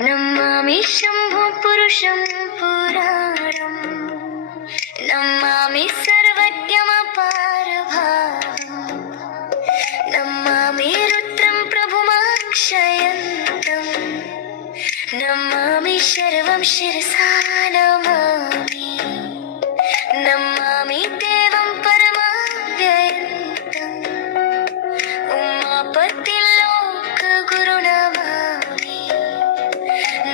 नमामि शम्भो पुरुषं पुराणम् नमामि सर्वज्ञमपारभावम् नमामि रुद्रं प्रभुमक्षयन्तम् नमामि शर्वं शिरसा नमामि नमामि देवं परमाव्ययन्तम् उमापतिलोकगुरु नमामि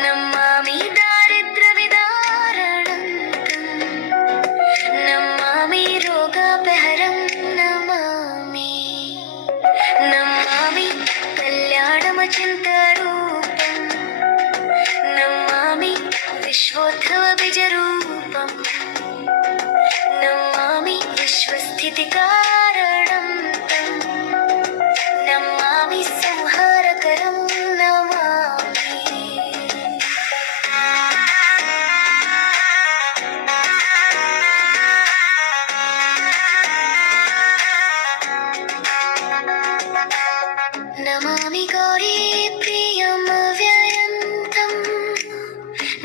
नमामि दारिद्र्यविदारणन्तम् नमामि रोगापहरं नमामि नमामि कल्याणमचिन्तरूपम् नमामि विश्वोद्भवबीजरूपम् नमामि विश्वस्थितिकारणं तम् नमामि संहारकरं नमामि नमामि गौरीप्रियमव्ययन्तम्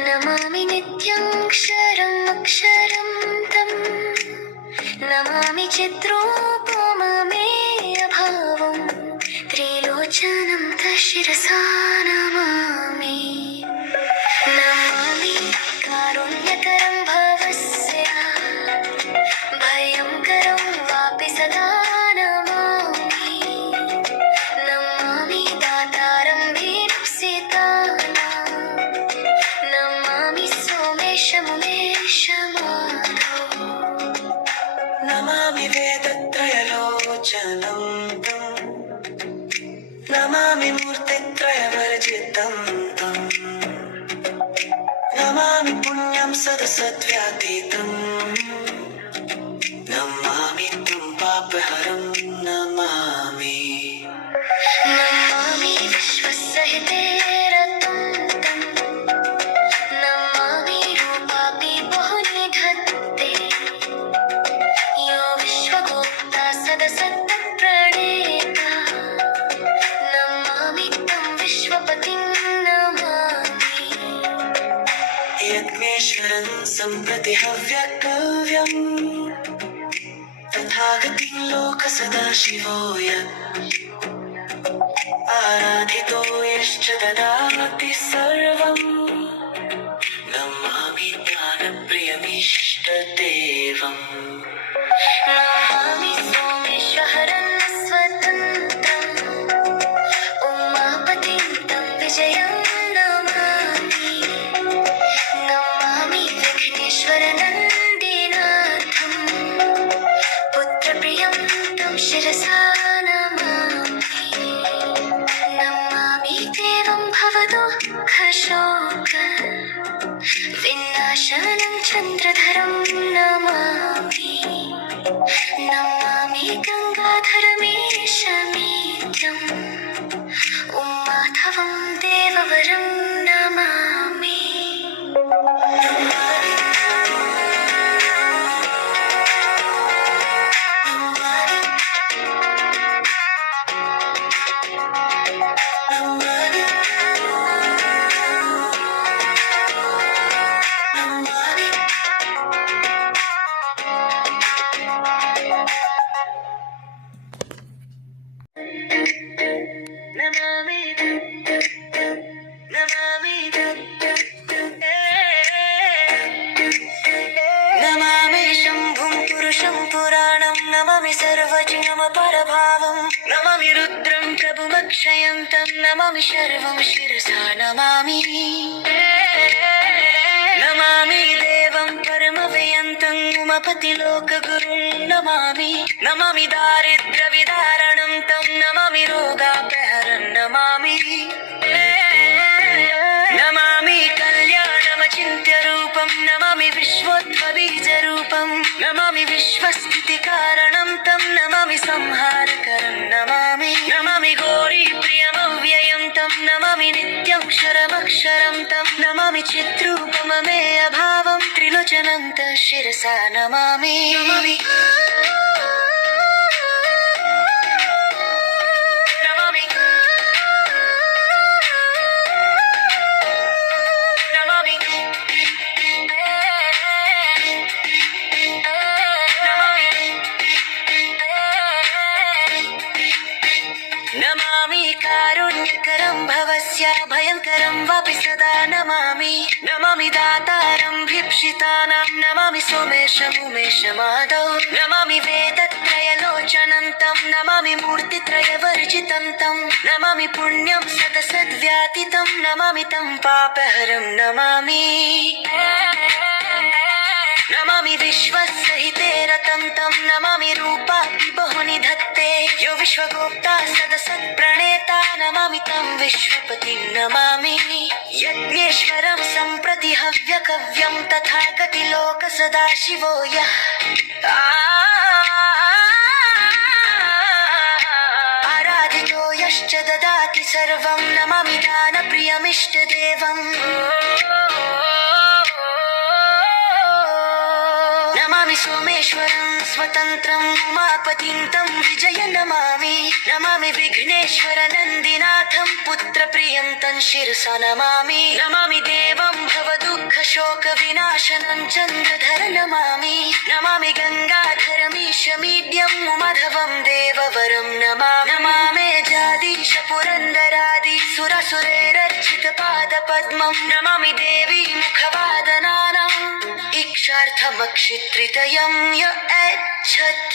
नमामि नित्यं क्षरम् अक्षरं तम् नमामि चिद्रूपममेयभावं त्रिलोचनं तशिरसा नमामि नमामि कारुण्यकरं भवस्य भयङ्करं वापि सदा नमामि नमामि दातारं भीप्सितानां नमामि सोमेशमुमेशमाधव नमामि वेदत्रयलोचनं तम् नमामि मूर्तित्रयवर्जितं तम् नमामि पुण्यं सदसद्व्यातीतं नमामि तं पापहरं नमामि नमामि विश्वसहिते रतं तं नमामि रूपापि बहुनि धत्ते यो विश्वगोप्ता सदसत्प्रणेता नमामि तं विश्वपतिं नमामि यज्ञेश्वरं सम्प्रति हव्यकव्यम् तथागतिं लोकसदाशिवो यत् आराधितो यश्च ददाति सर्वम् नमामि ज्ञानप्रियमीष्टदेवम् नमामि सोमेश्वरं स्वतन्त्रम् उमापतिं तं विजयं नमामि नमामि विघ्नेश्वरनन्दिनाथम् पुत्रप्रियं तं शिरसा नमामि नमामि देवं भवदुःखशोक विनाशनं चन्द्रधरं नमामि नमामि गङ्गाधरमीशमीड्यम् उमाधवं देववरं नमामि नमामि नमामि शम्भुं पुरुषं पुराणं नमामि सर्वज्ञमपरभावं नमामि रुद्रं प्रभुमक्षयं तं नमामि शर्वं शिरसा नमामि नमामि देवं परमव्ययन्तम् उमापतिलोकगुरुं नमामि नमामि दारिद्र्यविदारणं तं नमामि रोगापहरं नमामि नमामि कल्याणमचिन्त्यरूपं नमामि विश्वोद्भवबीजरूपं नमामि विश्वस्थितिकारणं तं नमामि संहारकरं नमामि नमामि गौरीप्रियमव्ययं तं नमामि नित्यं क्षरमक्षरं तं नमामि चिद्रूपममेयभावं त्रिलोचनं तशिरसा नमामि नमामि सर्वमपि सदा नमामि नमामि दातारं भीप्सितानां नमामि सोमेशमुमेशमादौ नमामि वेदत्रयलोचनं तं नमामि मूर्तित्रयवर्जितं तं नमामि पुण्यं सदसद्व्यातितं नमामि तं पापहरं नमामि नमामि विश्वसहिते रतं तं नमामि रूपापि बहुनि धत्ते यो विश्वगोप्ता सदसत्प्रणेता नमामि तं विश्वपतिं नमामि यज्ञेश्वरं सम्प्रति हव्यकव्यं तथा गतिलोक सदाशिवो यः आराधितो यश्च ददाति सर्वं नमामि दानप्रियमिष्टदेवम् नमामि सोमेश्वरं स्वतन्त्रम् उमापतिं तं विजय नमामि नमामि विघ्नेश्वर नन्दिनाथं पुत्रप्रियं तं शिरसा नमामि नमामि देवं भवदुःखशोकविनाशनं चन्द्रधर नमामि नमामि गङ्गाधरमीशमीड्यं माधवं देववरं नमामि नमामि जादीश पुरन्दरादि सुरसुरैरर्चितपादपद्मं नमामि देवी मुखवादनानाम् इक्षार्थमक्षित्रितयं य ऐच्छत्